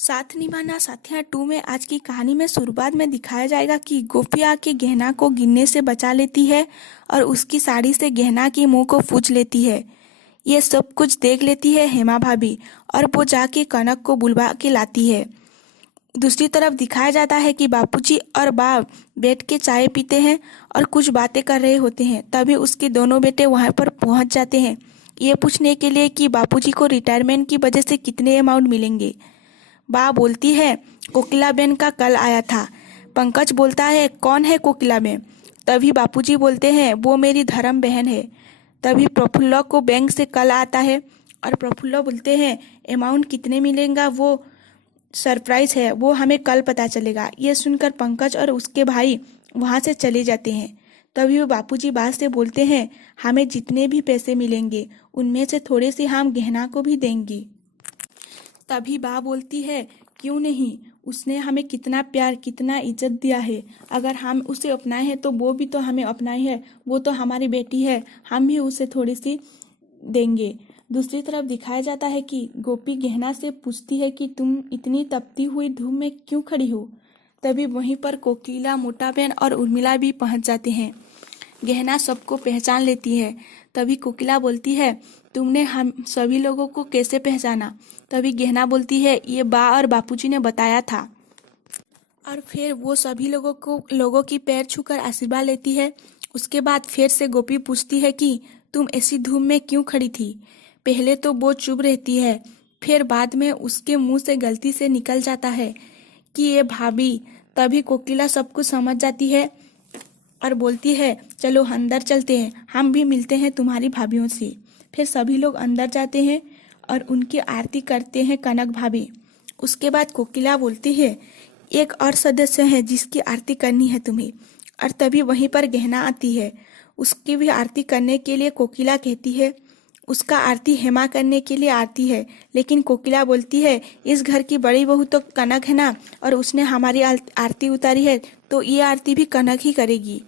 साथ निभाना साथिया 2 में आज की कहानी में शुरुआत में दिखाया जाएगा कि गोपी आके गहना को गिरने से बचा लेती है और उसकी साड़ी से गहना की मुंह को पूछ लेती है। ये सब कुछ देख लेती है हेमा भाभी और वो जाके कनक को बुलवा के लाती है। दूसरी तरफ दिखाया जाता है कि बापूजी और बाप बैठ के चाय पीते हैं और कुछ बातें कर रहे होते हैं। तभी उसके दोनों बेटे वहां पर पहुंच जाते हैं ये पूछने के लिए कि बापूजी को रिटायरमेंट की वजह से कितने अमाउंट मिलेंगे। बा बोलती है कोकिला बेन का कल आया था। पंकज बोलता है कौन है कोकिला बेन। तभी बापूजी बोलते हैं वो मेरी धर्म बहन है। तभी प्रफुल्ल को बैंक से कल आता है और प्रफुल्ल बोलते हैं अमाउंट कितने मिलेगा वो सरप्राइज है, वो हमें कल पता चलेगा। ये सुनकर पंकज और उसके भाई वहां से चले जाते हैं। तभी वो बापूजी बात से बोलते हैं हमें जितने भी पैसे मिलेंगे उनमें से थोड़े से हम गहना को भी देंगे। तभी बा बोलती है क्यों नहीं, उसने हमें कितना प्यार कितना इज्जत दिया है, अगर हम उसे अपनाए हैं तो वो भी तो हमें अपनाई है, वो तो हमारी बेटी है, हम भी उसे थोड़ी सी देंगे। दूसरी तरफ दिखाया जाता है कि गोपी गहना से पूछती है कि तुम इतनी तपती हुई धूप में क्यों खड़ी हो। तभी वहीं पर कोकिला मोटा बहन और उर्मिला भी पहुंच जाते हैं। गहना सबको पहचान लेती है। तभी कोकिला बोलती है तुमने हम सभी लोगों को कैसे पहचाना। तभी गहना बोलती है ये बा और बापूजी ने बताया था। और फिर वो सभी लोगों की पैर छूकर आशीर्वाद लेती है। उसके बाद फिर से गोपी पूछती है कि तुम ऐसी धूप में क्यों खड़ी थी। पहले तो वो चुप रहती है, फिर बाद में उसके मुंह से गलती से निकल जाता है कि ये भाभी। तभी कोकिला सब कुछ समझ जाती है और बोलती है चलो अंदर चलते हैं, हम भी मिलते हैं तुम्हारी भाभीयों से। फिर सभी लोग अंदर जाते हैं और उनकी आरती करते हैं कनक भाभी। उसके बाद कोकिला बोलती है एक और सदस्य है जिसकी आरती करनी है तुम्हें। और तभी वहीं पर गहना आती है। उसकी भी आरती करने के लिए कोकिला कहती है उसका आरती हेमा करने के लिए आती है, लेकिन कोकिला बोलती है इस घर की बड़ी बहू तो कनक है ना, और उसने हमारी आरती उतारी है तो ये आरती भी कनक ही करेगी।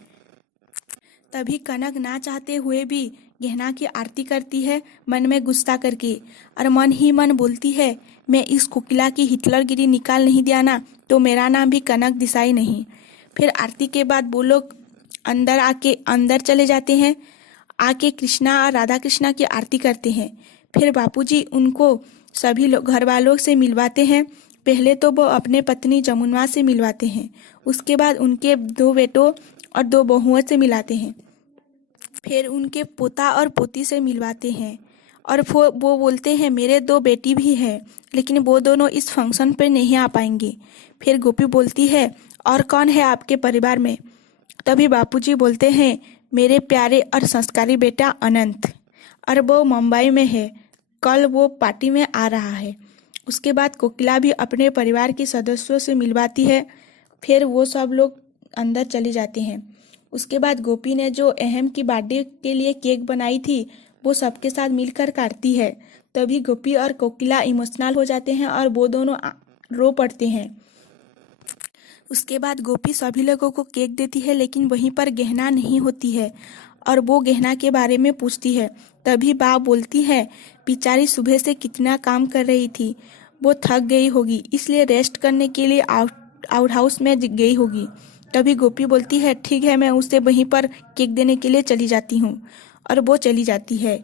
तभी कनक ना चाहते हुए भी गहना की आरती करती है मन में गुस्सा करके, और मन ही मन बोलती है मैं इस कोकिला की हिटलरगिरी निकाल नहीं दिया ना तो मेरा नाम भी कनक दिसाई नहीं। फिर आरती के बाद वो लोग अंदर चले जाते हैं। आके कृष्णा और राधा कृष्णा की आरती करते हैं। फिर बापूजी उनको सभी लोग घर वालों से मिलवाते हैं। पहले तो वो अपने पत्नी जमुना से मिलवाते हैं, उसके बाद उनके 2 बेटों और 2 बहुओं से मिलाते हैं, फिर उनके पोता और पोती से मिलवाते हैं। और वो बोलते हैं मेरे 2 बेटी भी हैं लेकिन वो दोनों इस फंक्शन पे नहीं आ पाएंगे। फिर गोपी बोलती है और कौन है आपके परिवार में। तभी बापूजी बोलते हैं मेरे प्यारे और संस्कारी बेटा अनंत, और वो मुंबई में है, कल वो पार्टी में आ रहा है। उसके बाद कोकिला भी अपने परिवार के सदस्यों से मिलवाती है। फिर वो सब लोग अंदर चले जाते हैं। उसके बाद गोपी ने जो अहम की बर्थडे के लिए केक बनाई थी वो सबके साथ मिलकर काटती है। तभी गोपी और कोकिला इमोशनल हो जाते हैं और वो दोनों रो पड़ते हैं। उसके बाद गोपी सभी लोगों को केक देती है लेकिन वहीं पर गहना नहीं होती है और वो गहना के बारे में पूछती है। तभी बा बोलती है बेचारी सुबह से कितना काम कर रही थी, वो थक गई होगी इसलिए रेस्ट करने के लिए आउट हाउस में गई होगी। तभी गोपी बोलती है ठीक है मैं उसे वहीं पर केक देने के लिए चली जाती हूँ, और वो चली जाती है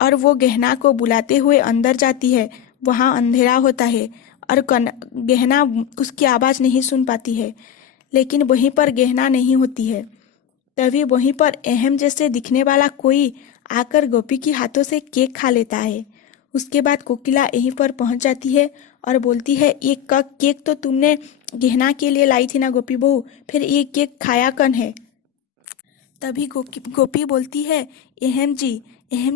और वो गहना को बुलाते हुए अंदर जाती है। वहाँ अंधेरा होता है और गहना उसकी आवाज़ नहीं सुन पाती है, लेकिन वहीं पर गहना नहीं होती है। तभी वहीं पर अहम जैसे दिखने वाला कोई आकर गोपी के हाथों से केक खा लेता है। उसके बाद कोकिला यहीं पर पहुंच जाती है और बोलती है ये केक तो तुमने गहना के लिए लाई थी ना गोपी बहू, फिर ये केक खाया कौन है। तभी गोपी बोलती है अहम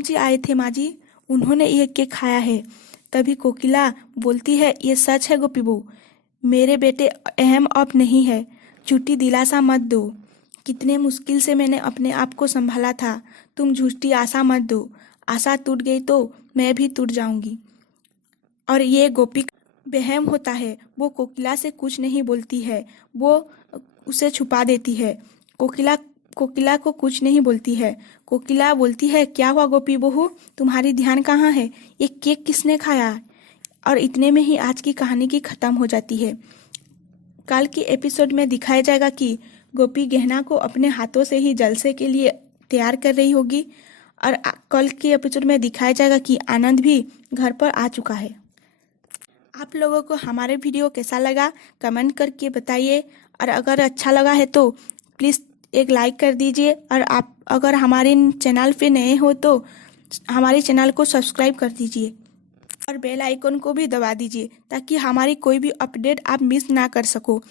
जी आए थे माँ जी, उन्होंने ये केक खाया है। तभी कोकिला बोलती है ये सच है गोपी बहू, मेरे बेटे अहम अब नहीं है, झूठी दिलासा मत दो, कितने मुश्किल से मैंने अपने आप को संभाला था, तुम झूठी आशा मत दो, आशा टूट गई तो मैं भी टूट जाऊंगी। और ये गोपी बहम होता है, वो कोकिला से कुछ नहीं बोलती है, वो उसे छुपा देती है। कोकिला को कुछ नहीं बोलती है। कोकिला बोलती है क्या हुआ गोपी बहू, तुम्हारी ध्यान कहाँ है, ये केक किसने खाया, और इतने में ही आज की कहानी की खत्म हो जाती है। कल की एपिसोड में दिखाया जाएगा कि गोपी गहना को अपने हाथों से ही जलसे के लिए तैयार कर रही होगी और कल की एपिसोड में दिखाया जाएगा कि आनंद भी घर पर आ चुका है। आप लोगों को हमारे वीडियो कैसा लगा कमेंट करके बताइए, और अगर अच्छा लगा है तो प्लीज़ एक लाइक कर दीजिए, और आप अगर हमारे चैनल पे नए हो तो हमारे चैनल को सब्सक्राइब कर दीजिए और बेल आइकन को भी दबा दीजिए ताकि हमारी कोई भी अपडेट आप मिस ना कर सको।